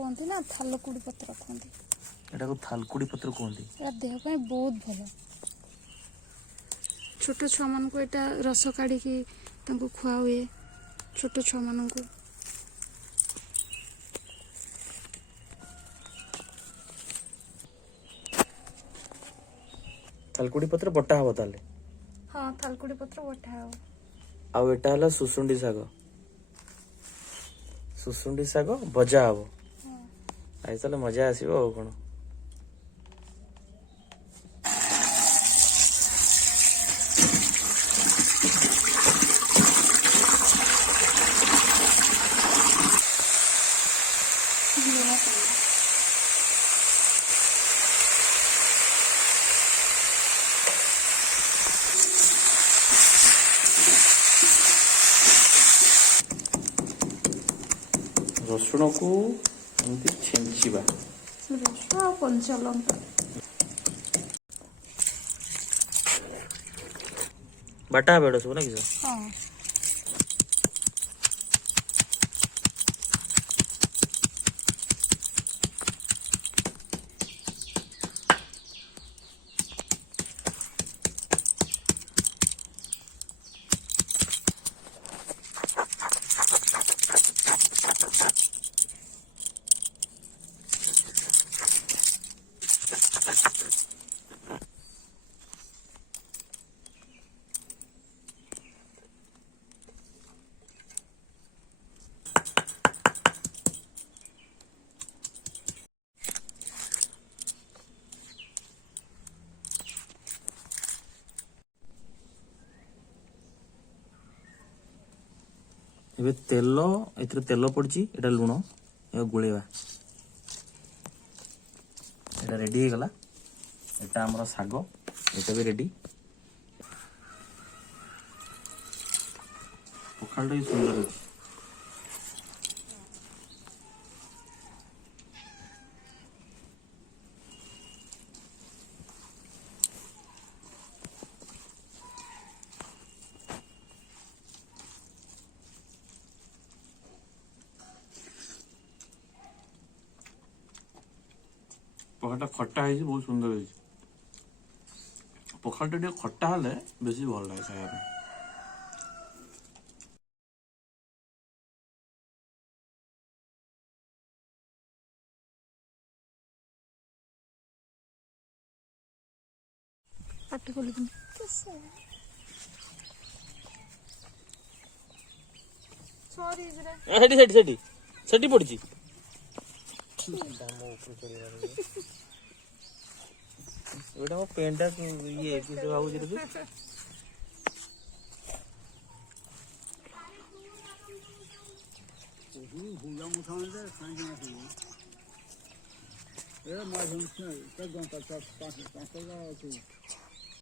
कहते ना थालकुड़ी पत्र कहते एटा को थालकुड़ी पत्र कहते एटा देह पे बहुत भल छोट छुआ मान को एटा रस काढ़ी खुआ हुए छोट छुआ मान को थालकुड़ी पत्र बटा हबो ताले हाँ थालकुड़ी पत्र बटा हो आ एटा हला सुसुंडी साग भजा हबो आई ताले मजा आसीबो आ कोन रसुण को एमती छेंचिबा रसुण और कंचा लंका बाटा बेड़ सब ना किस हाँ एबे तेल एथरे तेल पड़ची एटा लूण ए गुळेबा एटा रेडी हे गला एटा हमर साग एटा भी रेडी पखालटा ही सुंदर है पखालटा खट्टा है बहुत सुंदर है पखालटा टे खट्टा हले बेसी भल लागे खाया पे पाटी कोली सॉरी जरा सेटी पड़ची एटा मो पेंटा ये किसे बाबू जी रे भूला मुठाने दे खाने ना ए मां हम से 5 5 5 5